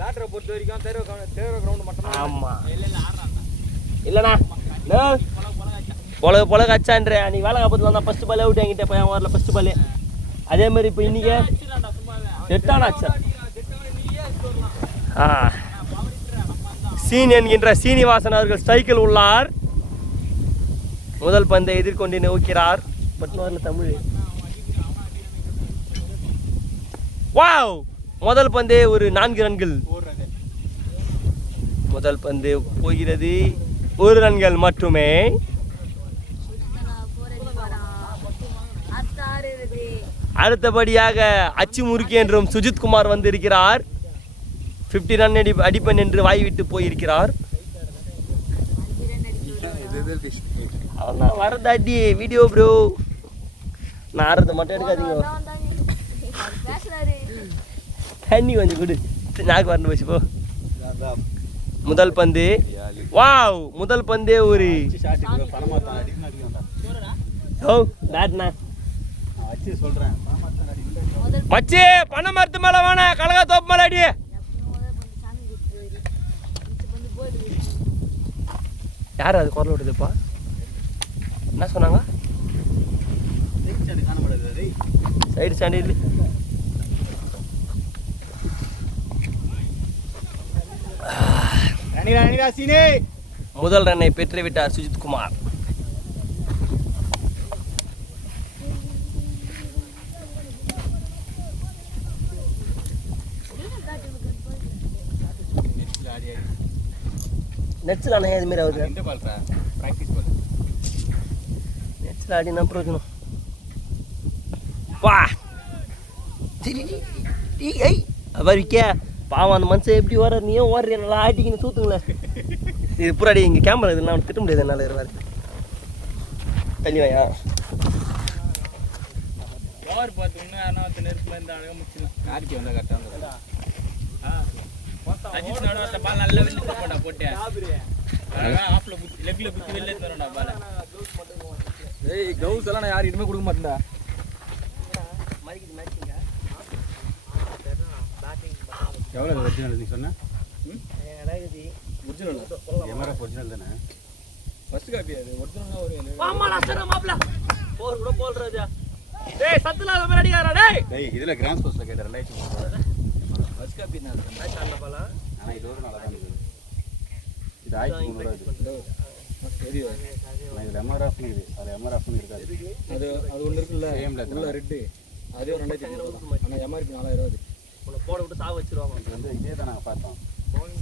பேட்டரை பொறுத்த வரைக்கும் தேர்வு கிரவுண்ட் மட்டும். ஆமாம் இல்லைண்ணா பொழக அச்சான்ற அன்றைக்கி வேலை காப்பத்தில் வந்தால் ஃபஸ்ட்டு பாலே அவுட் என்கிட்ட போய் அவன் வரல ஃபஸ்ட்டு பாலே. அதேமாதிரி இப்போ இன்றைக்கி எட்டான அச்சா. சீன் என்கின்ற சீனிவாசன் அவர்கள் ஸ்ட்ரைக்கில் உள்ளார். முதல் பந்தை எதிர்கொண்டு நோக்கிறார். பட்னூரில் தமிழ். வாவ்! முதல் பந்தே ஒரு 4 ரன்கள். முதல் பந்து போகிறது 1 ரன்கள் மட்டுமே. அடுத்தபடியாக அச்சு முறுக்கி என்றும் சுஜித் குமார் வந்திருக்கிறார். 50 ரன் அடிப்பன் என்று வாய்விட்டு போயிருக்கிறார். அவன் வரதாட்டி வீடியோ ப்ரோ. நான் ஆடுறத மட்டும் எடுக்காதீங்க. தண்ணி கொஞ்சம் கொடு. நாக்கு வரணும் போச்சு போ. முதல் பந்து. வாவ்! முதல் பந்தே ஒரு மச்சி பணம் மரத்து மேல வேணா கலகா தோப்பு மேல அடி. யார் அது குரல் விடுதுப்பா? என்ன சொன்னாங்க? சைடு ஸ்டாண்டில் முதல் ரன்னை பெற்றுவிட்டார் சுஜித் குமார். நெட்ஸில் அண்ணா இதுமாரி ஆகுது. நெட்ஸில் ஆடினா பிரயோஜனம். வா அவரிக்கே பாவம் அந்த மனுஷன் எப்படி ஓடுற நீயும் ஓடுற நல்லா ஆட்டிக்கின்னு தூத்துங்களேன். இது புறாடி இங்கே கேமரா இது நான் திட்ட முடியாது என்னால் இருவாரு. தண்ணி வாயா யார் பார்த்தீங்கன்னா நெருப்புல இருந்து அழகாக முடிச்சிடலாம். கார்த்தி வந்தால் கரெக்டாக பால் நல்லா வெளில போட்டா போட்டு ஆஃப்ல லெக்ல குத்தி வெளில தரேன்டா பால். ஏய் க்ளவுஸ் எல்லாம் நான் யாரும் இனிமே கொடுக்க மாட்டேன்டா. எவ்வளோ ஒரிஜினல் நீ சொன்ன? ஒரிஜினல் எம்ஆர்எஃப் ஒரிஜினல் தானே? ஃபர்ஸ்ட் காப்பி அது ஒரிஜினல்னா ஒரு ஆமாடா சர மாப்ள போர் கூட போல்றதா. டேய் சத்துலா மாதிரி அடிங்கடா டேய். டேய் இதுல கிராண்ட் ஸ்போர்ட்ஸ்ல கேட்ட ரிலேஷன் ஃபர்ஸ்ட் காப்பி நான் மேட்ச் ஆடல பால. ஆனா இது ஒரு நல்லா தான் இருக்கு. இது 1300 சரி. நான் இது எம்ஆர்எஃப் னு இது. அது எம்ஆர்எஃப் னு இருக்காது. அது ஒன்னு இருக்குல்ல சேம்ல உள்ள ரெட். அதே 2500 ஆனா எம்ஆர்பி 4020. உன்னை போட விட்டு சாவ வச்சிருவாங்க. இது வந்து இதே தான் நாங்க பார்த்தோம்.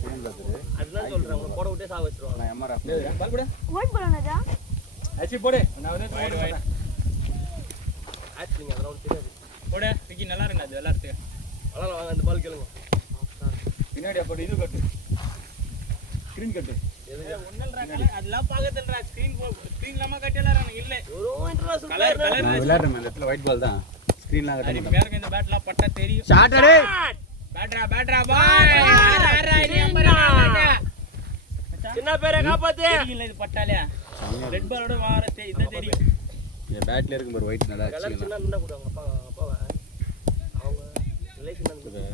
சேம்ல இருக்குது. அதுதான் சொல்றேன் உன்னை போட விட்டே சாவ வச்சிருவாங்க. நான் எம்ஆர்எஃப் பால் போடு. ஓட் போடுனடா. ஆச்சி போடு. நான் வந்து போடுறேன். ஆச்சி அதெல்லாம் தெரியாது. போடு. விக்கி நல்லா இருக்குங்க அது எல்லாத்துக்கு. அதான் வாங்க அந்த பால் கேளுங்க. பின்னாடி அப்படி இது கட்டு. ஸ்கிரீன் கட்டு. ஒண்ணல்றா அதெல்லாம் பாக்கதல்றா ஸ்கிரீன் லமா கட்டலறானே இல்ல. ஒரு இன்ட்ரஸ்ட் கலர் விளையாடுற அந்த இடத்துல ஒயிட் பால் தான். ஸ்கிரீன்ல கட்ட மாட்டேன். பேருக்கு இந்த பேட்லாம் பட்டா தெரியும். ஷாட் அடி. பேட்ரா பாய். ஆறா நீ நம்பர் சின்ன பேரை காப்பாத்து. இல்ல இது பட்டாலையா? ரெட் பாலோட வாரத்தை இத தெரியும். இந்த பேட்ல இருக்கும் பாரு ஒயிட் நல்லா அடிச்சு. கலர் சின்ன என்ன கூடுவாங்க அப்பாவா. அவங்க ரிலேஷன் வந்து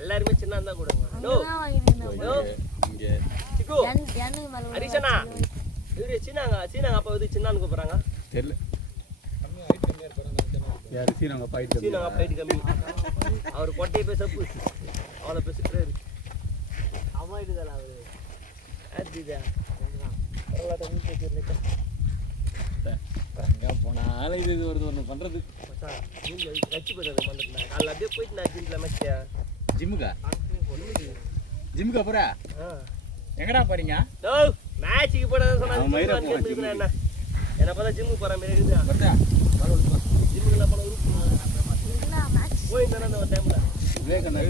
எல்லாரும் சின்ன தான் கூடுவாங்க. நோ. இங்க சிக்கு. ஹரிசனா. இவரே சீனாங்க அப்பா வந்து சின்னான்னு கூப்பிடுறாங்க. தெரியல. கம்மி ஹைட் கம்மியா இருப்பாங்க. யார் சீனாங்க ஃபைட் கம்மி. அவர் கொட்டை போய் சப்பு. அவளை பேசிட்டாரு. அம்மா இதுதல அவரு. அதுதா. அவள தண்ணி பேசிரல. எங்க போனால இது ஒன்னு பண்றது. மச்சான் நீங்க கட்சி போறது மண்டல. காலைல அப்படியே போயிட்டு நான் ஜிம்ல மச்சா. ஜிம்முக்கு போறா? எங்கடா போறீங்க? டோ மேட்ச்க்கு போறதா சொன்னாங்க. என்ன பார்த்தா ஜிம்முக்கு போற மாதிரி இருக்குது. வரடா. ஜிம்முக்குல போற போயிட்டானே அந்த டைம்ல. விவேகண்ணா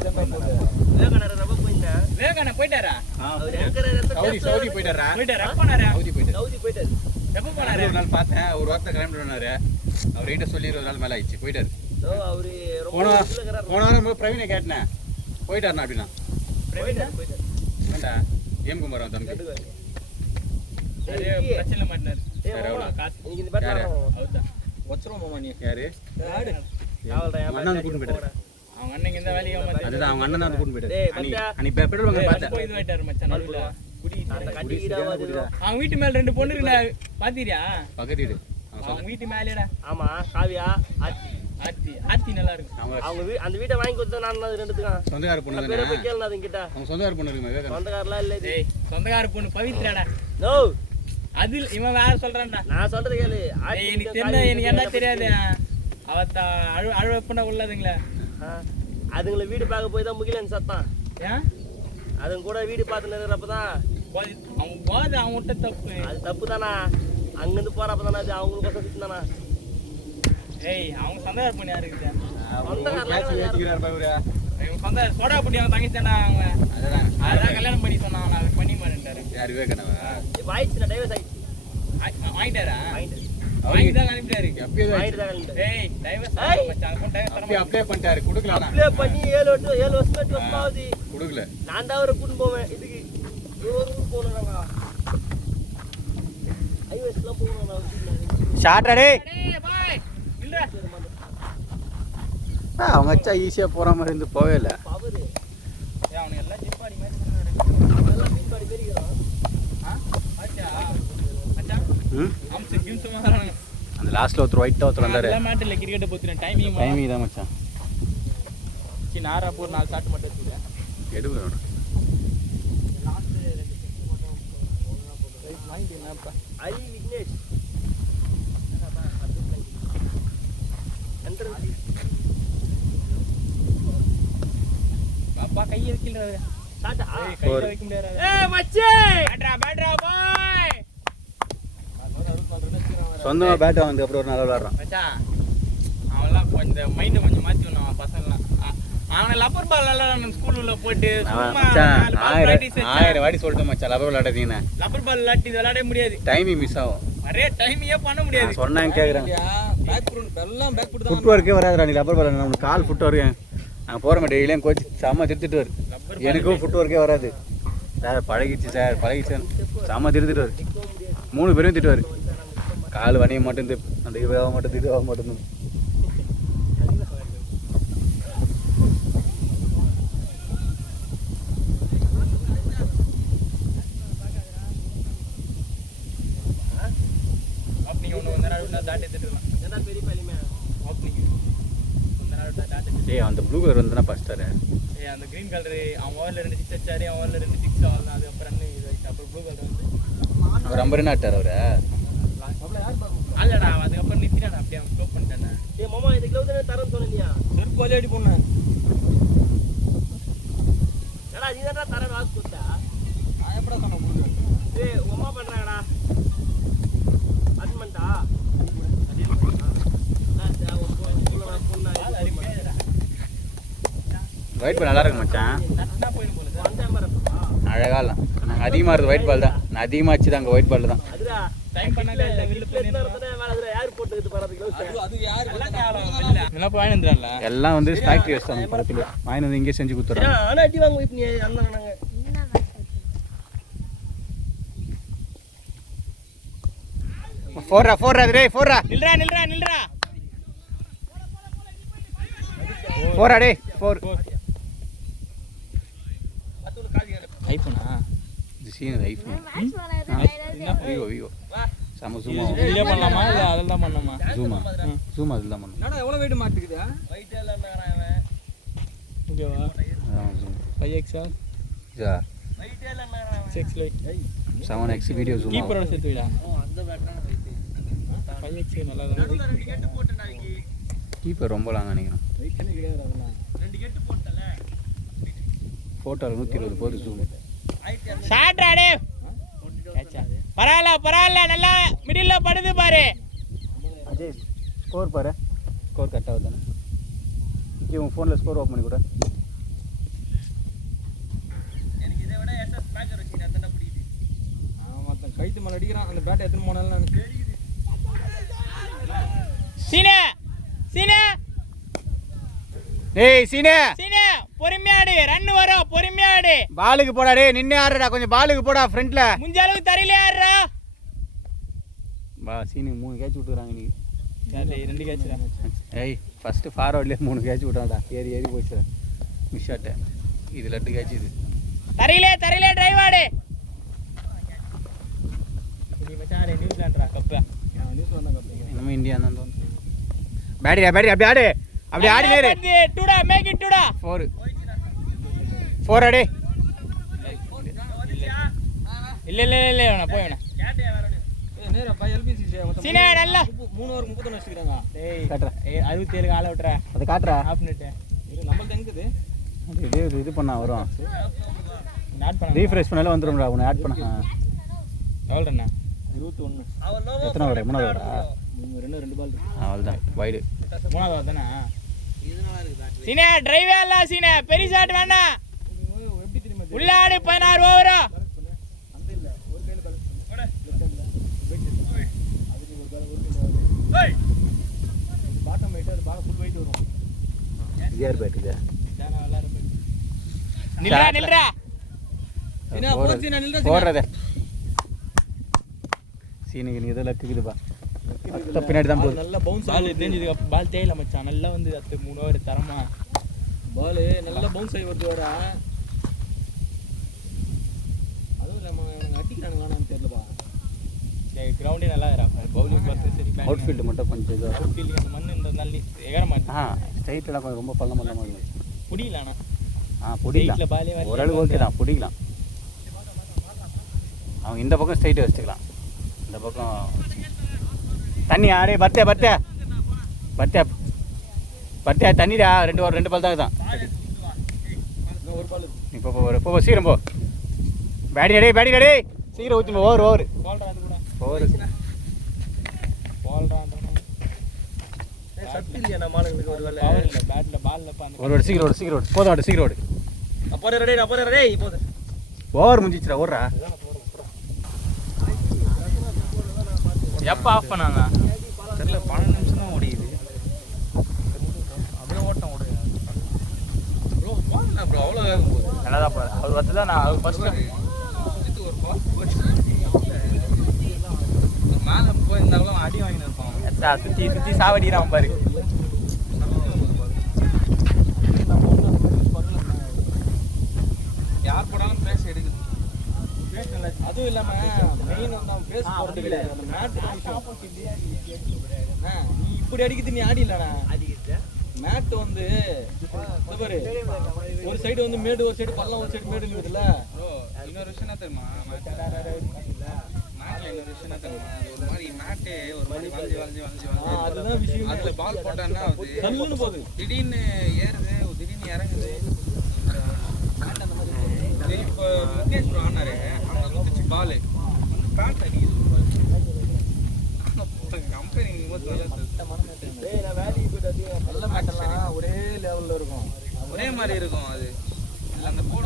ரொம்ப போயிட்டா. விவேகண்ணா போயிட்டாரா? அவர் எங்கற சவுதி போயிட்டாரா? சவுதி போயிட்டாரு. எப்ப போனாரு? ஒரு நாள் பார்த்தேன். ஒரு வாரத்துல கிளம்பிட்டாரு. அவர் கிட்ட சொல்லி 20 நாள் மேல ஆயிடுச்சு. போயிட்டாரு. அவரு ரொம்ப போன வாரம் பிரவீனை கேட்டேன். போயிட்டாருண்ணா அப்படின்னா. போயிட்டாரு. ஏண்டா ஏம் குமார் வந்து பிரச்சனை மாட்டினாரு. இன்னைக்கு இந்த பேட்ல அவர்தான். வச்சிரோம் மாமா நீ யாரு? ஆடு. அண்ணா கூட்டி போயிட்டாரு. அவங்க அண்ணன் இந்த வேலையை மச்சான். அதுதான் அவங்க அண்ணன் தான் கூட்டிட்டு போயிட்டாரு. டேய், அன்னைக்கு மச்சான். அன்னைக்கு பெட்ரோல் பங்க் பார்த்தேன். போய் இது ஆயிட்டாரு மச்சான் நடுவுல. அந்த கட்டி ஈடாவாது. அவங்க வீட்டு மேல 2 பொண்ணு இருக்குடா. பாத்தீரியா? பக்கத்து வீடு. அவங்க வீட்டு மேலேடா. ஆமா காவியா ஆச்சி. ஆர்த்தி நல்லா இருக்கு. அவங்க அந்த வீட்டை வாங்கி கொடுத்தா நான் அது ரெண்டுத்துக்கும் சொந்தக்கார பொண்ணு பேரை தானே. போய் கேளு அது கிட்ட. அவங்க சொந்தக்கார பொண்ணு இருக்குமே விவேகானந்தா. சொந்தக்காரலாம் இல்ல இது. டேய் சொந்தக்கார பொண்ணு பவித்ராடா. நோ அது இவன் வேற சொல்றான்டா. நான் சொல்றது கேளு. டேய் எனக்கு தெரியல எனக்கு என்ன தெரியாது. அவத்த அழுவப்பட உள்ளதுங்களா. அதுங்களை வீடு பார்க்க போய் தான் முகிலன் சத்தம். ஏன்? அதுங்க கூட வீடு பார்த்துன்னு இருக்கிறப்பதான் அவன் போது அவன் விட்ட தப்பு. அது தப்பு தானா? அங்கிருந்து போறப்ப தானே அது அவங்களுக்கு வசதி தானா? ஏய் அவங்க சொந்தக்கார பொண்ணு யாரு இருக்குது? கேட்ச் ஏத்திக்கிறாரு பாரு. இவன் சொந்த சோடா பொண்ணு அவன் தங்கச்சி தானே அவங்க. அதான் கல்யாணம் பண்ணி சொன்னான் அவர் பண்ணி மாட்டேன்ட்டாரு. யார் விவேகானந்தா? இப்போ ஆயிடுச்சுண்ணா டைவர்ஸ் ஆயிடுச்சு. வாங்கிட்டாரா? வாங்கிட்டு வாங்கி தான் அனுப்பிட்டாரு. எப்பயோ வாங்கிட்டு தான் கலந்து. ஏய் டைவர்ஸ் மச்சான் அக்கௌண்ட் டைவர்ஸ் அப்பயே அப்ளை பண்ணிட்டாரு. கொடுக்கலனா? அப்ளை பண்ணி 7 வருஷம் 8 வருஷம் ஆகுது. கொடுக்கல. நான் தான் அவரை கூட்டின்னு போவேன் இதுக்கு. இவருக்கு போகணும் நாங்க. ஐவர்ஸ்லாம் போகணும் நான். ஷார்ட் அடே. டேய் பாய் இல்லடா. அவங்க அச்சா ஈஸியா போற மாதிரி இருந்து போவே இல்ல. பவர் ஏய் அவனுக்கு எல்லாம் ஜிப்பாடி மாதிரி சொன்னாரு. எல்லாம் மீன் பாடி பெரியலாம். ஆச்சா அச்சா ம். அம்சு கிம்ஸ் மாறாங்க. அந்த லாஸ்ட்ல ஒருத்தர் ஒயிட்டா ஒருத்தர் வந்தாரு. எல்லாம் மேட்ல கிரிக்கெட் போத்துறேன் டைமிங் டைமிங் தான் மச்சான். சி நாரா போர் 4 ஷாட் மட்டும் எடுத்துங்க. எடுங்க. லாஸ்ட் 2 சிக்ஸ் மட்டும் வாங்கிட்டு என்னப்பா. ஐ விக்னேஷ் என்ட்ரன்ஸ் பாப்பா கையை வைக்கல. சாட்டா ஏய் கையை வைக்க முடியாது. ஏய் மச்சி பேட்ரா பாய். சொந்தமா பேட் வாங்கினதுக்கு அப்புறம் ஒரு நாள் விளையாடுறான். மச்சான் அவன்லாம் கொஞ்சம் மைண்டை கொஞ்சம் மாற்றி விடணும் பசங்களாம். அவனை லப்பர் பால் விளாட்றான் ஸ்கூலுள்ள போட்டு சும்மா 1000 வாட்டி சொல்லிட்டு மச்சான் லப்பர் விளையாடாதீங்கன்னு. லப்பர் பால் விளாட்டி விளையாடவே முடியாது. டைமிங் மிஸ் ஆகும். நிறைய டைமையே பண்ண முடியாது. சொன்னாங்க கேட்குறேன். எல்லாம் பேக் போட்டு ஃபுட் ஒர்க்கே வராதுடா நீ லப்பர் பால். நம்மளுக்கு கால் ஃபுட் ஒர்க்கு நாங்கள் போகிற மாட்டேன். டெய்லியும் கோச் செம்ம திருத்திட்டு வரு. எனக்கும் ஃபுட் ஒர்க்கே வராது சார். பழகிச்சு செம்ம திருத்திட்டு வரு. 3 பேரும் திட்டுவார். கால் வணிய மாட்டேன் அந்த இதுவாக மாட்டேன் இதுவாக மாட்டேன். ஓப்பனிங் ஒன்று கொஞ்ச நேரம் விட்டா தாட்டி திட்டுலாம். என்ன பெரிய பள்ளிமே ஓப்பனிங் கொஞ்ச நேரம் விட்டா தாட்டி திட்டு. ஏய் அந்த ப்ளூ கலர் வந்துன்னா ஃபஸ்ட்டாரு. ஏய் அந்த க்ரீன் கலரு அவன் ஓவரில் 2 6 அடிச்சாரு. அவன் ஓவரில் 2 6 ஆகலாம். அது அப்புறம் ரன் இது ஆயிடுச்சு. அப்புறம் ப்ளூ கலர் வந்து அவர் அம்பரினா ஆட்டார் அவரை. அல்லடா அதுக்கப்புறம் நிறுத்தினாடா. அப்படியே அவன் ஸ்டோப் பண்ணிட்டானே. ஏய் மாமா இந்த க்ளவுஸ் என்ன தரேன்னு சொன்னியா? செருப்பு கோலி அடி போனேன். ஏடா நீ தான் தரேன் வாஸ் கொடுத்தா. நான் எப்படா சொன்னேன் உங்களுக்கு? ஏய் உங்க அம்மா பண்றாங்கடா. அட்மன்டா. ஒயிட் பால் நல்லா இருக்கு மச்சான். நட்டா போயிடும் போல சார். அந்த மரப்பா. அழகா இல்லை. நாங்கள் அதிகமாக இருக்குது ஒயிட் பால் தான். நான் அதிகமாக வச்சு தான் அங்கே ஒயிட் பால் தான். அதுடா டைம் பண்ணாத இல்ல வில்ல பிளேஸ் நடந்தனே வேற அதுல யார் போட்டுக்கிட்டு போறது க்ளவுஸ்? அது யார் எல்லாம் காலம் இல்ல. என்ன போய் வந்துறல. எல்லாம் வந்து ஃபேக்ட்ரி வச்சுட்டாங்க பக்கத்தில். வாங்கி வந்து இங்கே செஞ்சு கொடுத்துட்றாங்க. ஆனா அடி வாங்க இப்ப நீ அந்த நாங்க ஃபோர்ரா டேய் ஃபோர்ரா நில்றா. ஃபோர்ரா டேய் ஃபோர். ஐபோனா? இது சீன் ஐஃபோன். விவோ செம்ம ஜூமா. இல்ல பண்ணலாமா இல்ல அதெல்லாம் பண்ணலாமா? ஜூமா அதில் தான் பண்ணணும். என்னடா எவ்வளவு வெயிட் மாட்டுக்குதா? வெயிட் எல்லாம் என்னங்கறான் இவன். ஓகேவா? அதான் ஜூம். 5XL ஜா வெயிட் எல்லாம் என்னங்கறான்? 6 லைட் 7x வீடியோ ஜூம். கீப்பரோட சேர்த்து விடா. அந்த பேட்டரான வெயிட் 5XL நல்லா தான். நடுவுல 2 கெட்டு போட்டடா இங்க. கீப்பர் ரொம்ப லாங் நினைக்கிறேன். வெயிட் பண்ணி கிடையாது அதெல்லாம். 2 கெட்டு போட்டல. ஃபோட்டோவில் 120 போகுது ஜூம். ஷாட் ராடே. பரவாயில்ல நல்லா மிடில்ல படுது பாரு. அஜய் ஸ்கோர் பாரு. ஸ்கோர் கரெக்டாக வருதானே? உன் ஃபோனில் ஸ்கோர் ஓப்பன் பண்ணி கூட. எனக்கு இதை விட எஸ்எஸ் பேக்கர் வச்சினா தண்ண புடிக்குது. மொத்தம் கைத்து மேல அடிக்கிறான். அந்த பேட் எத்தனை போனாலும் நான் தெரியுது. சீனே டேய் சீனே பொறுமையா ஆடு. ரன் வரும் பொறுமையா ஆடு. பாலுக்கு போடா டேய். நின்று ஆடுறா கொஞ்சம். பாலுக்கு போடா ஃப்ரண்ட்ல. முஞ்ச அளவுக்கு தரையில ஆடுறா. பா சீனுக்கு 3 கேட்ச் விட்டுறாங்க நீ. சரி 2 கேட்ச்டா. ஏய் ஃபஸ்ட்டு ஃபார்வர்ட்லேயே 3 கேட்ச் விட்டான்டா. ஏறி போச்சு மிஸ் ஷாட்டு. இது 2 கேட்ச். இது தரையிலே டிரைவ் ஆடு. இது மச்சான் நியூசிலாண்டா கப்பு. New Zealand cup. நம்ம இந்தியா தான் தோணும். பேடி அப்படி ஆடி நேரு. டுடா மேக் இட் டுடா. 4 அடி. இல்ல நான் போய் வேணா. நேரப்பா எல்பிசி சீனா நல்ல 3 ஓவர் 31 வச்சிருக்காங்க. டேய் காட்றா. 67 ஆள விட்றா. அது காட்றா. Of minute. இது நம்மளுக்கு எங்குது? இது பண்ணா வரும். ஆட் பண்ண. ரீஃப்ரெஷ் பண்ணால வந்துரும்டா. உன்னை ஆட் பண்ண. எவ்வளவு ரன்? 21. எத்தனை ஓவர்? 3வது ஓவரா? 2 பால். அவ்வளவுதான். வைடு. 3வது ஓவர் தானே? இதனால இருக்கு பேட். சீனா டிரைவே இல்ல சீனா. பெரிய ஷாட் வேணா. எப்படி தெரியுமா? உள்ள ஆடு 16 ஓவர். அந்த இல்ல. ஒரு கையில பேலன்ஸ் பண்ணு. லெஃப்ட் ஹேண்ட்ல. வெயிட் பண்ணு. அதுக்கு ஒரு பால் ஒரு கையில. ஏய். பாட்டம் வெயிட் அது பால் ஃபுல் வெயிட் வரும். ஜிஆர் பேட் இது. சீனா விளையாடு. நில்றா. சீனா போச்சு நான் நில்றேன். போடுறதே. சீனுக்கு நீ இதெல்லாம் லக்குதுப்பா. பின்னாடி தான் போகுது. நல்ல பவுன்ஸ் பால் தெரிஞ்சதுக்கு பால் தேயில மச்சான். நல்லா வந்து 3 ஓவர் தரமா. பால் நல்ல பவுன்ஸ் ஆகி வருது வர. அதுவும் இல்லாம இவங்க அடிக்கிறானுங்களான்னு தெரியலப்பா. கிரவுண்டே நல்லா இருக்கா. பவுலிங் பார்த்து சரி. அவுட் ஃபீல்டு மட்டும் கொஞ்சம் இது. அவுட் ஃபீல்டிங் அந்த மண் இந்த நல்ல ஏற மாட்டேன். ஸ்ட்ரைட்லாம் கொஞ்சம் ரொம்ப பள்ளம் இருக்கு. புடியலண்ணா. பிடிக்கலாம். பாலே வரல. ஓரளவுக்கு ஓகே தான். பிடிக்கலாம். அவங்க இந்த பக்கம் ஸ்ட்ரைட்டு வச்சுக்கலாம். இந்த பக்கம் தண்ணி ஆடே பர்த்தியா தண்ணிடா. 2 பால் தான் தான். ஒரு பால். இப்போ சீக்கிரம் போ. பேடி ரெடி. சீக்கிரம் ஊற்றி ஓவர். பால்ரா அது கூட. ஓவர். பால்ரா சக்தி இல்லையா நம்ம ஆளுங்களுக்கு ஒரு வேளை? பவர் இல்ல பேட்ல பால்ல பாந்து. ஒரு சீக்கிரம் ஓடு. போதும் சீக்கிரம் ஓடு. அப்போ ரெடி போடு. ஓவர் முடிஞ்சிச்சுடா. ஓடுறா. எப்ப ஆஃப் பண்ணாங்க? தெரியல 12 நிமிஷம் தான் ஓடிது. அப்படியே ஓட்டம் ஓடுது. ப்ரோ பால்ல ப்ரோ அவ்வளோ வேகம் போகுது. நல்லா தான் போறேன். அவர் வந்து நான் ஃபர்ஸ்ட் இது ஒரு பால் மேலே போயிருந்தாலும் அடி வாங்கிட்டு இருப்பான். சுத்தி சாவடிறான் பாரு. யார் போனாலும் பேச எடுக்குது. அதுவும் இல்லாம மெயின் வந்து அவன் பேச போறது கிடையாது. அந்த மேட் நீ இப்படி அடிக்குது. நீ ஆடி இல்லடா மேட் வந்து பாரு. ஒரு சைடு வந்து மேடு, ஒரு சைடு பள்ளம், ஒரு சைடு மேடு இருக்குதுல்ல. இன்னொரு விஷயம் என்ன தெரியுமா? மேட்ல இன்னொரு விஷயம் என்ன தெரியுமா? ஒரு மாதிரி மேட்டு ஒரு மாதிரி வளைஞ்சு அதுதான் விஷயம். அதுல பால் போட்டான்னா தள்ளுன்னு போகுது. திடீர்னு ஏறுது, திடீர்னு இறங்குது. இப்போ முகேஷ் ப்ரோ ஆனாரு. அவங்க பால் பேட் அடிக்குது. கம்பெனி நல்ல மேட்டெல்லாம் ஒரே லெவலில் இருக்கும். ஒரே மாதிரி இருக்கும். அது இல்லை அந்த போட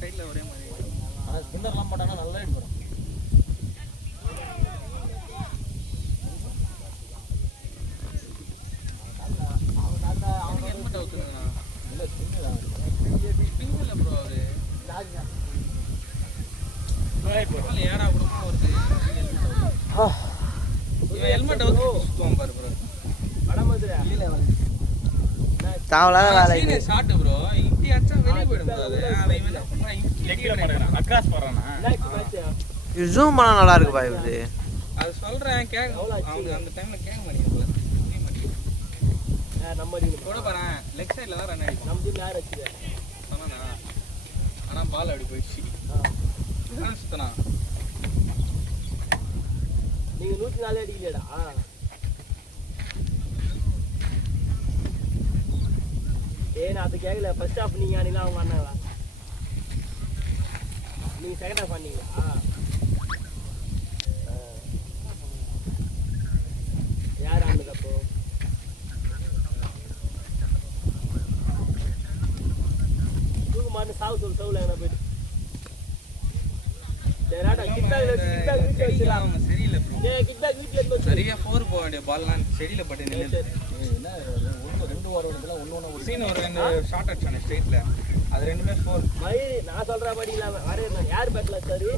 சைடில் ஒரே மாதிரி இருக்கும். ஆனால் ஸ்பின்னர்லாம் போட்டாங்கன்னா நல்லா எடுக்கும். ஹெல்மெட் அவுத்துங்கண்ணா. இல்லை ஸ்பின்னில் இல்லை ப்ரோ. அவரு ஏடா கூடமா வருது. ஹெல்மெட் அவுத்து சுத்துவான் பாரு ப்ரோ. தாவலாத வேலை ஷாட் ப்ரோ. இப்படி அடிச்சா வெளிய போய்டும் ப்ரோ. அது அவன் என்ன பண்றான்? லெக்ல பண்றான். அக்ராஸ் போறானா? இது ஜூம் பண்ணா நல்லா இருக்கு பாய். இது அது சொல்றேன் கேக்க. அவங்க அந்த டைம்ல கேட்க மாட்டேங்குது. புரிய மாட்டேங்குது. நம்ம கூட பாறேன் லெக் சைடுல தான் ரன் அடிக்கும். நம்ம டீம் யார் அடிச்சது சொன்னானா? ஆனா பால் அப்படி போயிடுச்சு. சுத்தனா நீங்க 104 அடிக்கலடா. நான் அது கேட்கல. ஃபர்ஸ்ட் ஹாஃப் நீங்க ஆனீங்களா அவங்க ஆனாங்களா? நீங்க செகண்ட் ஹாஃப் ஆனீங்களா? யார் ஆனது அப்போ? தூக்குமான்னு சாவு சொல்லு. சவுல எங்கன்னா போயிட்டு சரியா 4 போக வேண்டிய பால்லாம் செடியில பட்டு நின்று. ரெண்டு ஓவர் ஒன்று சீன் ஒரு 2 ஷார்ட் அடிச்சானே ஸ்ட்ரெயிட்ல. அது ரெண்டுமே 4. நான் சொல்ற படி இல்லாம வரேன். யார் பேட்ல சரி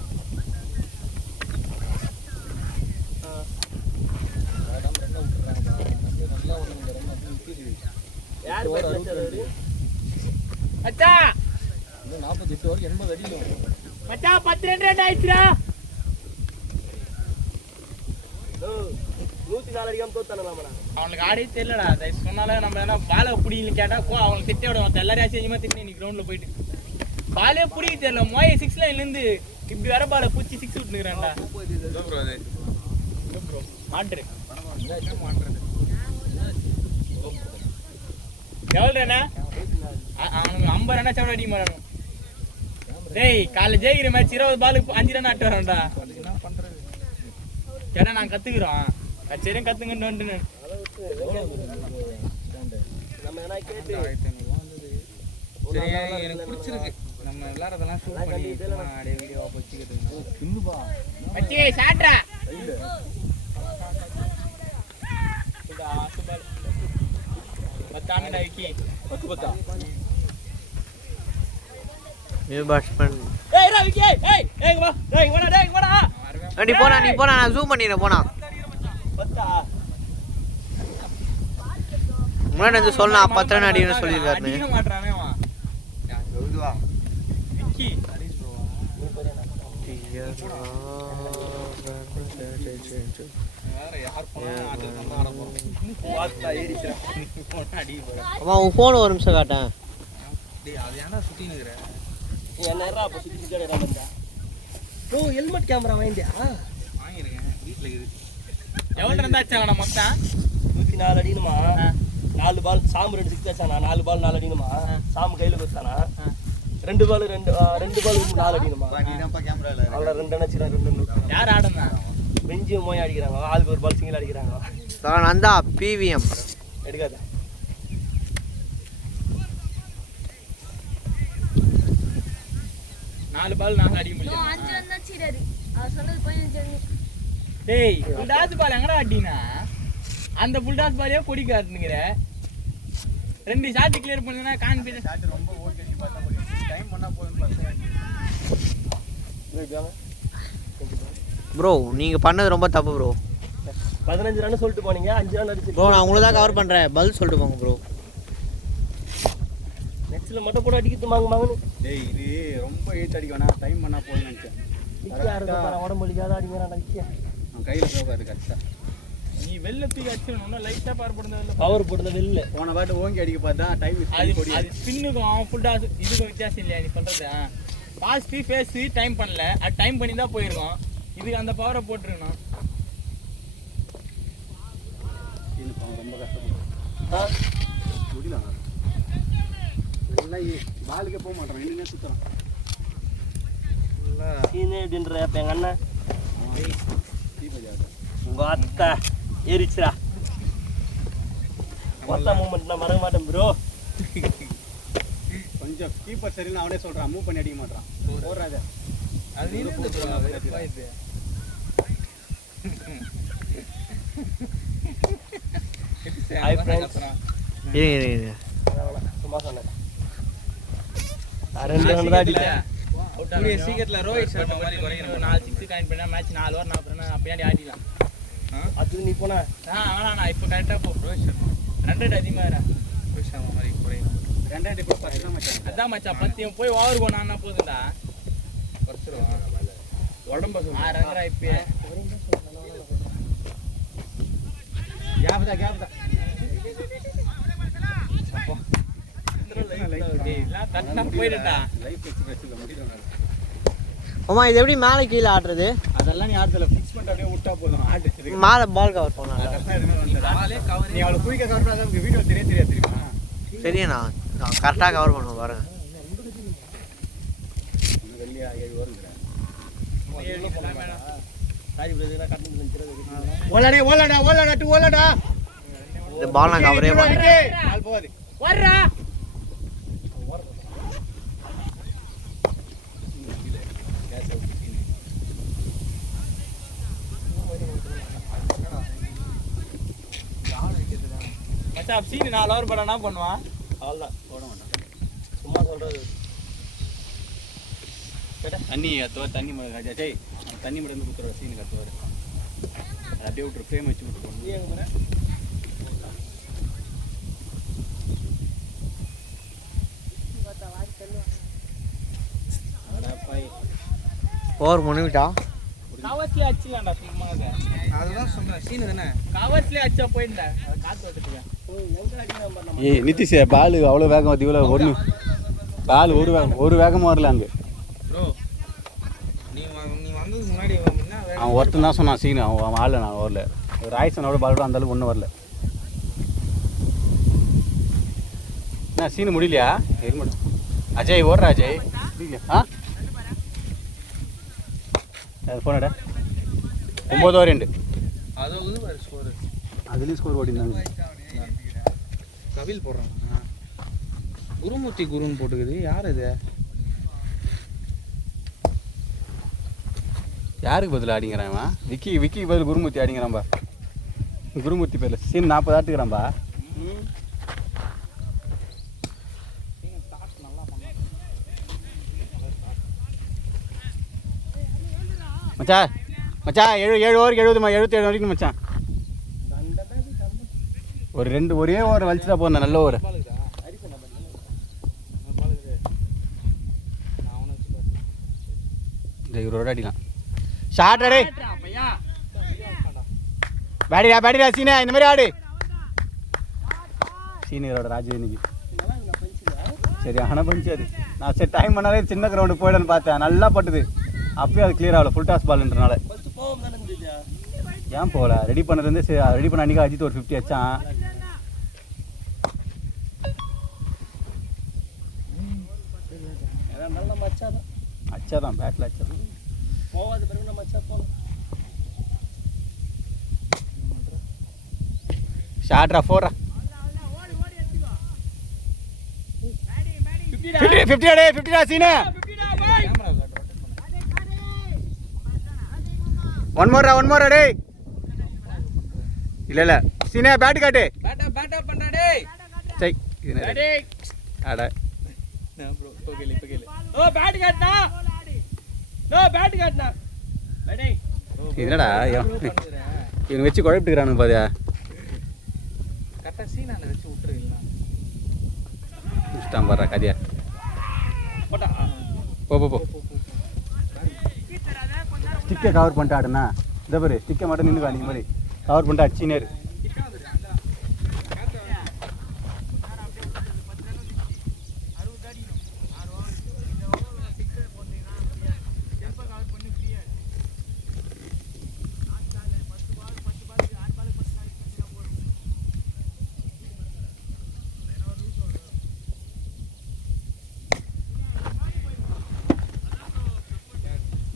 ரெண்டு விட்டுறாங்க. யார் பேசுறது மச்சா 48 வரைக்கும் 80 அடியிலும் மச்சா 10 ரன் ஆயிடுச்சுடா 104 அடிக்காம தோத்தானே அவனுக்கு ஆடி தெரியலடா அதை சொன்னாலே நம்ம என்ன பாலை பிடிக்கல கேட்டா அவனுக்கு திட்ட விடுவான் எல்லாரும் அசிங்கமா திட்டி நீ கிரவுண்ட்ல போயிட்டு பாலே பிடிக்க தெரியல மோய 6 லைன்ல இருந்து இப்படி வர பாலை பூச்சி 6 விட்டுக்கிறான்டா ப்ரோ மாட்ரு எவ்வளோண்ணா அவனுக்கு 50 ரன்னா சவட அடிக்க மாட்டானு டேய் காலைல ஜெயிக்கிற மேட்ச் 20 பாலுக்கு 5 ரன் ஆட்டு வரோம்டா என்ன பண்றது கேட்டா நாங்கள் கத்துக்கிறோம் சரியா கத்துங்கன்னு வந்துட்டு நம்ம என்ன கேட்டு எனக்கு பிடிச்சிருக்கு நம்ம விளையாடுறதெல்லாம் ஷூட் பண்ணி அப்படியே வீடியோவா வச்சுக்கிட்டு இன்னும்பா மச்சி சாட்ரா பத்தாமடா விக்கி பத்தா நியூ பேட்ஸ்மேன் ஏய் ரா விக்கி ஏய் வா டேய் வாடா நீ போடா நான் ஜூம் பண்ணிறேன் போனா பத்தா முன்னாடி வந்து சொன்னா 10 ரன் அடின்னு சொல்லிருக்காரு அடிக்க மாட்டறானே அவன் எழுதுவா விக்கி வேற யார் போனா ஆட்டல் நம்ம ஆட போறோம் வாத்தா ஏறிச்சா போனா அடி போற அம்மா உன் போன் ஒரு நிமிஷம் காட்டேன் டேய் அது ஏன்டா சுத்தி நிக்கற என்னடா அப்ப சுத்தி சுத்தி அடடா வந்தா ப்ரோ ஹெல்மெட் கேமரா வாங்கிட்டியா வாங்கிருக்கேன் வீட்ல இருக்குது எவ்வளவு இருந்தாச்சா நான் மொத்தம் 104 அடினுமா 4 பால் சாம் 2 6 ஆச்சானா 4 பால் 4 அடினுமா சாம் கையில கொடுத்தானா 2 பால் 4 அடினுமா நீதான்ப்பா கேமரால அவள 2 அடிச்சா 2 யார் ஆடுனா பெஞ்சியும் மோய் அடிக்கிறாங்க ஆளுக்கு ஒரு பால் சிங்கிள் அடிக்கிறாங்க தான் நந்தா பிவிஎம் எடுக்காத 4 பால் 4 அடிக்க முடியல 5 ரன் தான் சீராரு அவர் சொல்றது 15 ரன் டேய் புல்டாஸ் பால் எங்கடா அடினா அந்த புல்டாஸ் பாலே கொடி காட்டுங்கற 2 ஷாட் கிளியர் பண்ணனா கான்ஃபிடன்ஸ் ஷாட் ரொம்ப ஓகே நீ பார்த்தா டைம் பண்ணா போதும் பார்த்தேன் ப்ரோ நீங்க பண்ணது ரொம்ப தப்பு ப்ரோ 15 ரன் சொல்லிட்டு போனீங்க 5 ரன் அடிச்சு ப்ரோ நான் உங்களை தான் கவர் பண்றேன் பதில் சொல்லிட்டு போங்க ப்ரோ நெக்ஸ்ட்ல மட்டும் போட அடிக்கிட்டு மாங்கன்னு டேய் இது ரொம்ப ஏச் அடிக்க வேணாம் டைம் பண்ணா போதும்னு நினைச்சேன் விக்கி ஆடுறத உடம்பு வலிக்காத அடிங்கறான்டா விக்கி அவன் கையில் போகாது கரெக்டாக நீ வெல்ல தூக்கி அடிச்சணும் லைட்டா பார் போடுறதுல பவர் போடுறது வெளில போன பாட்டு ஓங்கி அடிக்க பார்த்தா டைம் அது ஸ்பின்னுக்கும் அவன் புல்டாஸ் இதுக்கும் வித்தியாசம் இல்லையா நீ சொல்றது பாசிட்டிவ் ஃபேஸ் டைம் பண்ணல அது டைம் பண்ணி தான் போயிருக்கோம் இதுக்கு அந்த பவரை போட்டுருக்கணும் ரொம்ப கஷ்டப்படும் முடியல பாலுக்கே போக மாட்டேன் இன்னுமே சுத்தலாம் சீனே அப்படின்ற அப்ப எங்க அண்ணன் உங்க அத்தை ஏறிச்சுடா மொத்த மூமெண்ட் நான் மறக்க மாட்டேன் ப்ரோ கொஞ்சம் கீப்பர் சரியில்லை அவனே சொல்றான் மூவ் பண்ணி அடிக்க மாட்டான் போடுறாத அது இது Hi friends. இருங்க சும்மா சொன்னேன் 2 ரன் தான் அடிச்சேன் கூடிய சீக்கிரத்துல ரோஹித் சர்மா மாதிரி குறைக்கணும் 4 6 காயின் பண்ணா மேட்ச் 4 ஓவர் 40 ரன் அப்படி ஆடிடலாம் அது நீ போனா வேணாம் நான் இப்போ கரெக்டாக போ ரோஹித் சர்மா 100 அதிகமாக ரோஹித் சர்மா மாதிரி குறையணும் 2 இப்போ 10 தான் மச்சான் அதான் மச்சான் 10 போய் ஓவர் போனான்னா போதும்டா குறைச்சிருவான் உடம்பு 6 ரன் இப்போ கேப் தான் போயிட்டா லைஃப் எக்ஸ்பிரஸ்ல முடியல அம்மா இது எப்படி மேலே கீழே ஆடுறது அதெல்லாம் நீ ஆத்துல ஃபிக்ஸ் பண்ணிட்டு அப்படியே விட்டா போதும் ஆட்டு மேலே பால் கவர் பண்ணலாம் அதெல்லாம் எதுவுமே வந்துடாது நீ அவளை குயிக்க கவர் பண்ணாத உங்க வீடியோ தெரியாது தெரியுமா சரிண்ணா நான் கரெக்டாக கவர் பண்ணுவேன் பாருங்க வெள்ளியா 7 வருங்கிறேன் ஓலாடா இந்த பால் நான் கவரே பண்ணேன் பால் போகாது வர்றா மச்சான் சீனு 4 ஓவர் போட என்ன பண்ணுவான் அவ்வளோதான் போட மாட்டான் சும்மா சொல்றது தண்ணி கத்துவார் தண்ணி ராஜா ஜெய் தண்ணி மட்டும் கொடுத்துருவார் சீனு கத்துவார் அப்படியே விட்டுரு ஃப்ரேம் வச்சு விட்டுருவோம் ஓவர் முன்னிட்டா கவர்ஸ்ல அடிச்சிடலாம்டா சும்மா அதுதான் சொன்னேன் சீனு தானே கவர்ஸ்ல அடிச்சா போயிருந்தா காத்து ஓட்டுக்கு ஏய் நிதிஷ் பால் அவ்வளோ வேகம் வருது இவ்வளோ ஒன்று பால் ஒரு வேகமாக வரல அங்கே ப்ரோ நீ வந்ததுக்கு முன்னாடி என்ன அவன் ஒருத்தன் தான் சொன்னான் சீனு அவன் ஆடல நான் வரல ராய்சனோட பால் கூட அந்தளவுக்கு ஒன்றும் வரல என்ன சீனு முடியலையா ஹெல்மெட் அஜய் ஓடுறா அஜய் முடியல ஆ போனடா 9-2 அது வந்து பாரு ஸ்கோர் அதுலேயும் ஸ்கோர் ஓடினாங்க கபில் போடுறான் குருமூர்த்தி குருன்னு போட்டுக்குது யார் இது யாருக்கு பதில் ஆடிங்கிறான்வா விக்கி பதில் குருமூர்த்தி ஆடிங்கிறான்பா குருமூர்த்தி பேரில் சீன் 40 ஆட்டுக்கிறான்பா மச்சான் மச்சான் 7 ஓவருக்கு 77 வரைக்கும் மச்சான் ஒரே ஓவர் வலிச்சுட்டா போன நல்ல ஓவர் இவரோட அடிக்கலாம் ஷார்ட் அடே பேடிடா சீனா இந்த மாதிரி ஆடு சீனியரோட ராஜு இன்னைக்கு சரி ஆனால் பஞ்சாது நான் சரி டைம் பண்ணாலே சின்ன கிரவுண்டு போயிடன்னு பார்த்தேன் நல்லா பட்டுது அப்பயே அது கிளியர் ஆகல ஃபுல் டாஸ் பால்ன்றனால ஏன் போகல ரெடி பண்ணது சரி ரெடி பண்ண அன்றைக்கி அஜித் ஒரு 50 அச்சான் அச்சாதான் பேட்டில் அச்சாதான் போகாத பிறகு நம்ம அச்சா போகணும் ஷார்ட்ரா 4 50 அடே 50 சீனா ஒன் மோர் அடே இல்ல சீனா பேட் காட்டு பேட்டா பண்றா டேய் சை டேய் அட ப்ரோ இப்ப கேளு ஓ பேட் காட்னா நோ பேட் காட்னா டேய் என்னடா இவன் வச்சு குழப்பிட்டுக்கிறானு பாதியா கரெக்டா சீனால வச்சு விட்டுருவீங்களா இஷ்டம் பாடுறா கதையா போடா போ ஸ்டிக்கை கவர் பண்ணிட்டு ஆடுனா இந்த பாரு ஸ்டிக்கை மட்டும் நின்று காணிக்க மாதிரி கவர் பண்ணிட்டு அடிச்சினேரு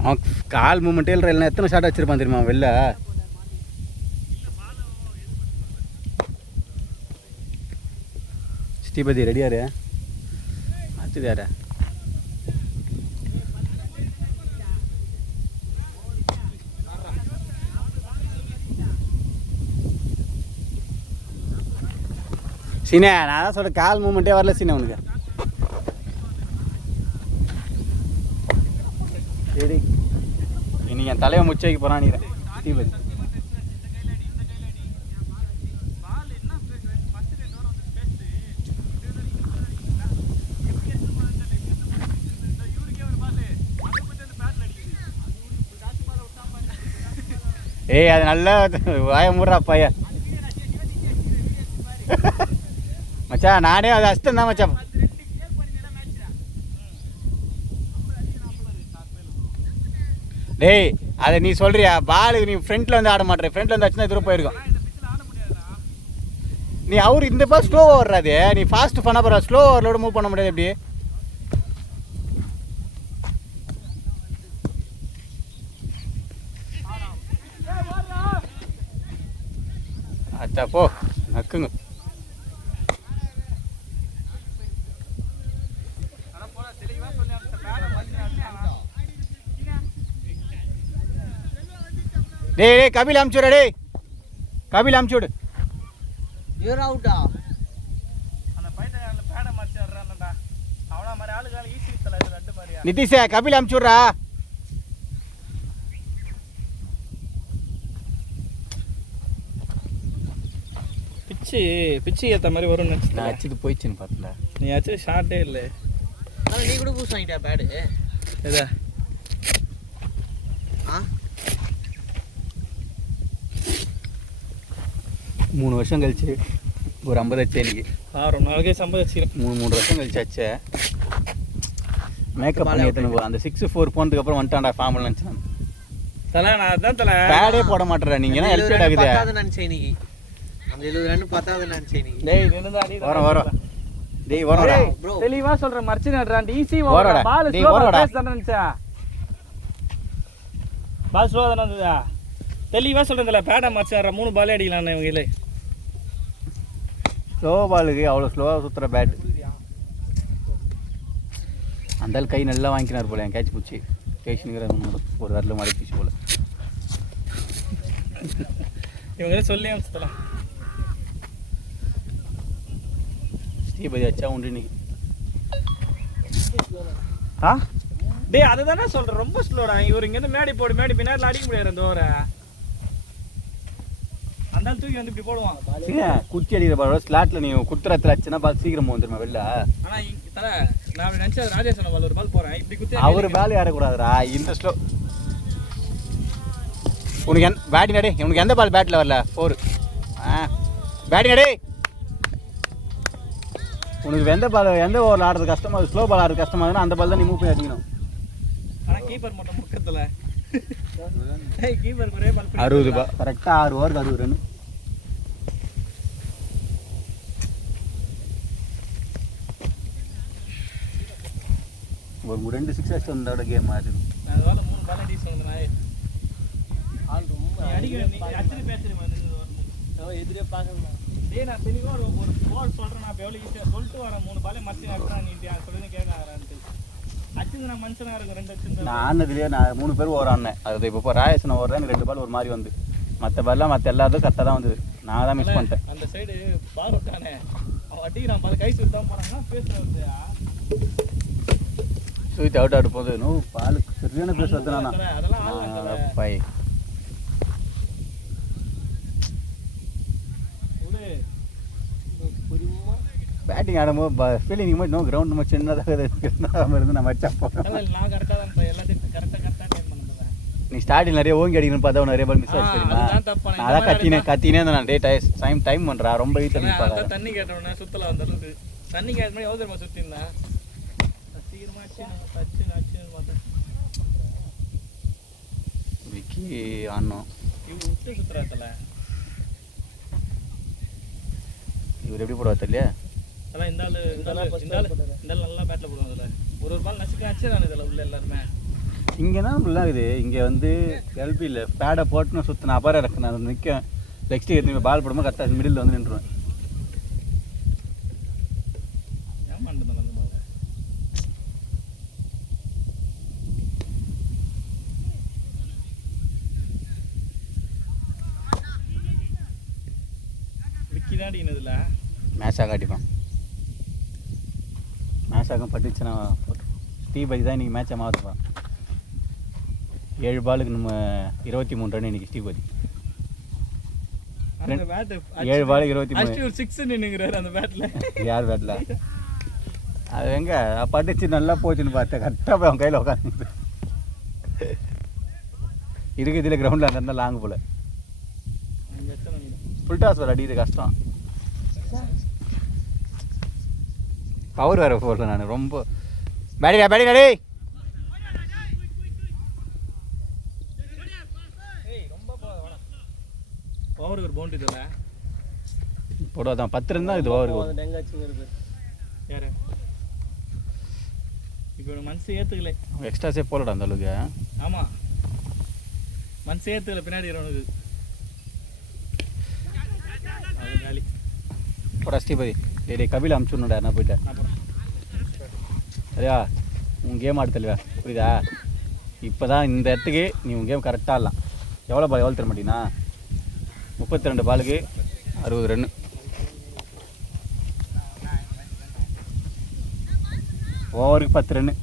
அவன் கால் மூமெண்ட்டே இல்லை இல்லைனா எத்தனை ஷாட் வச்சிருப்பான் தெரியுமா வெளில ஸ்ரீபதி ரெடியாரு அச்சுதாரா சீனே நான் தான் சொல்கிறேன் கால் மூமெண்ட்டே வரல சீனே உனக்கு சரி இன்னைக்கு என் தலையை முச்ச வைக்க போகிறான் ஸ்ரீபதி ஏய் அது நல்லா வாய மூடுறா பையன் மச்சான் நானே அது அஷ்டம் தான் மச்சான் டேய் அதை நீ சொல்றியா பாலுக்கு நீ ஃப்ரண்ட்ல வந்து ஆட மாட்டேற ஃப்ரண்ட்ல வந்து ஆச்சுன்னா தூரம் போயிருக்கும் நீ அவரு இந்த பால் ஸ்லோவாக வர்றாது நீ ஃபாஸ்ட் பண்ண போகிற ஸ்லோ ஓவர்லோட மூவ் பண்ண முடியாது எப்படி அச்சா போ நக்குங்க டேய் கபில் அமுச்சுடா டேய் கபில் அமுச்சுடு யூர் அவுட்டா அந்த பையன் பேட மாத்தி ஆடுறான்டா அவனா மாதிரி ஆளுகால ஈஸி தல இது ரெண்டு மாதிரியா நிதிஷ் கபில் அமுச்சுடுறா பிச்சு ஏத்த மாதிரி வரும்னு நான் அச்சுது போயிடுச்சுன்னு பார்த்தல நீ ஆச்சு ஷார்ட்டே இல்லை நீ கூட புதுசு வாங்கிட்டா பேடு எதா மூணு வருஷம் கழிச்சு ஒரு 50 அச்சு எனக்கு. ரொம்ப நாளைக்கே சம்பாதிச்சிக்கிறேன். 3 வருஷம் கழிச்சு ஆச்சு. மேக்கப் பண்ணி எடுத்துன்னு அந்த 6-4 போனதுக்கு அப்புறம் வந்துட்டான்டா ஃபார்மில் நினச்சேன். தலை நான் அதான் தலை பேடே போட மாட்டேறா நீங்கள். ஏன்னா ஹெல்ப் ஆகுது. நினச்சேன் இன்னைக்கு அந்த 70 ரன் 10வது நினச்சேன் இன்னைக்கு. டேய் நின்னுடா அடி வரோம் டேய் வரோடா ப்ரோ தெளிவா சொல்றேன் மர்ச்சினட்ரா ஈஸி ஓவரா பால் டேய் ஸ்லோ ஓவரா பேஸ் தான நினைச்சா பால் ஸ்லோ தான இருந்ததா தெளிவா சொல்றேன்ல பேடா மர்ச்சாரா 3 பால் அடிக்கலாம்னு இவங்களே ஸ்லோ பாலுக்கு அவ்வளோ ஸ்லோவாக சுற்றுற பேட். அந்த கை நல்லா வாங்கிக்கினார் போல என் கேட்ச் பிடிச்சி கேஷனுங்கிற ஒரு வரல மறைச்சிச்சு போல. இவங்களே சொல்லி அனுப்பிச்சலாம் ஸ்ரீபதி அச்சா உண்டு இன்னைக்கு. டேய் அதுதானே சொல்றேன் ரொம்ப ஸ்லோடா. இவர் இங்க இருந்து மேடி போடு மேடி பின்னாடி அடிக்க முடியாது அந்த ஓவரை. அந்த தூக்கி வந்து இப்படி போடுவான். குச்சி அடிக்கிற பால் ஸ்லாட்டில் நீ குத்துறத்துல அச்சுன்னா பால் சீக்கிரம் வந்துருமா வெளில. ஆனா தல நான் நினைச்சது ராஜேஷ் பால் ஒரு பால் போறேன் இப்படி குத்தி அவர் பால் ஏறக்கூடாதுடா இந்த ஸ்லோ. உனக்கு பேட்டிங் அடி உனக்கு எந்த பால் பேட்டில் வரல 4 பேட்டிங் அடி. உனக்கு எந்த பால் எந்த ஓவரில் ஆடுறது கஷ்டமா ஸ்லோ பால் ஆடுறது கஷ்டமா இருக்குன்னா அந்த பால் தான் நீ மூவ் பண்ணி அடிக்கணும். ஆனா கீப்பர் மட்டும் முக்கத்துல கீப்பர் ஒரே பால் 60 பால் கரெக்டாக 6 ஓவருக்கு 60 ரன். ஒரு 2 6 அடிச்சு வந்தோட கேம் ஆடுது. அதனால 3 பால் அடி சொன்னேன். ஆள் ரொம்ப அடிக்கிற நீ அச்சரி பேச்சரி வந்து நான் எதிரே பார்க்கணும். டேய் நான் தெளிவா ஒரு பால் சொல்றேன். நான் எவ்வளவு ஈஸியா சொல்லிட்டு வரேன் 3 பால் மச்சி அடிச்சா நீ சொல்லுங்க கேட்கறான்ட்டு அச்சுங்க நான் மனுஷனா இருக்கு 2 அச்சு நான் ஆனதுலேயே நான் 3 பேர் ஓவர் ஆனேன். அது இப்போ ராயசன் ஓவர் தான் 2 பால் ஒரு மாதிரி வந்து மற்ற பால்லாம் மற்ற எல்லாத்துக்கும் கரெக்டாக தான் வந்தது. நான் தான் மிஸ் பண்ணிட்டேன். அந்த சைடு பால் விட்டானே அவன் அடிக்கிறான் பால் கை சுத்தி தான் போறாங்கன்னா பேசுறது சுவித் அவுட் ஆகிட்டு போகுது. நோ பால் சரியான பேச வச்சுனா அதெல்லாம் பை பேட்டிங் ஆடும்போது ஃபீலிங் மட்டும் நோ கிரவுண்ட் மட்டும் சின்னதாக இருந்து நான் வச்சா போகிறேன். நான் கரெக்டாக தான் எல்லாத்தையும் கரெக்டாக டைம் பண்ணுறேன். நீ ஸ்டார்டிங் நிறைய ஓங்கி அடிக்கணும்னு பார்த்தா நிறைய பால் மிஸ் ஆச்சு தெரியுமா. நான் அதான் கத்தினே இருந்தேன். நான் டே டைம் பண்ணுறா ரொம்ப ஈஸியாக நிற்பாங்க. தண்ணி கேட்டோன்னே சுத்தலாம் அந்த அளவுக்கு தண்ணி கேட்ட மாதிரி எவ்வளோ தெரியுமா சுற்றிருந்தேன் சீக்கிரமாச்சு தச்சு ஆச்சு பார்த்தேன். விக்கி ஆடணும் இவரு விட்டு சுற்றுறாத்தல இவர் எப்படி போடுவா தெரியல. அதான் இந்த ஆள் நல்லா பேட்டில் போடுவாங்க. இதில் ஒரு பால் நச்சுக்காச்சு நான் இதில் உள்ள எல்லாருமே இங்கே என்ன நல்லா இருக்குது. இங்கே வந்து எல்பியில் பேடை போட்டுன்னு சுற்றின அபாரம் இருக்கு. நான் நிற்க நெக்ஸ்ட் எடுத்து பால் போடும்போது கரெக்டாக மிடில் வந்து நின்றுவேன். ஏன் பண்ணுறது அந்த பால் விக்கி தான் அடிக்கிறதுல மேட்சாக காட்டிப்பான். மேட்சாக பட்டுச்சுன்னா போட்டு ஸ்ரீபதி தான் இன்றைக்கி மேட்சை மாற்றுப்பான். 7 பாலுக்கு நம்ம 23 ரன் இன்றைக்கி ஸ்ரீபதி. 7 பாலுக்கு 23 ஒரு 6 நின்னுங்கறாரு அந்த பேட்ல. யார் பேட்டில் அது எங்கே பட்டுச்சு நல்லா போச்சுன்னு பார்த்தேன். கரெக்டாக போய் அவன் கையில் உட்காந்து இருக்கு. இதில் கிரவுண்டில் அங்கே இருந்தால் லாங் போல் ஃபுல் டாஸ் வர அடிக்கிறது கஷ்டம். பவர் வேறு போடல நான் ரொம்ப பேட்டிங் அடி. ஓவருக்கு ஒரு பவுண்டரி தர போடுவாதான் 10 ரன் தான் இது ஓவருக்கு. யாரு இப்போ மனசு ஏற்றுக்கல. எக்ஸ்ட்ரா சேஃப் போடலாம் அந்த அளவுக்கு. ஆமாம் மனசு ஏற்றுக்கல பின்னாடி வரவனுக்கு அது காலி. போடா ஸ்ரீபதி. டே கபில் அமுச்சுடணுடா. நான் போயிட்டேன் சரியா. உன் கேம் ஆடு தெளிவா புரியுதா. இப்போ தான் இந்த இடத்துக்கு நீ உன் கேம் கரெக்டாக ஆடலாம். எவ்வளோ பால் எவ்வளோ தர மாட்டீங்கன்னா 32 பாலுக்கு 60 ரன்னு. ஓவருக்கு 10 ரன்னு.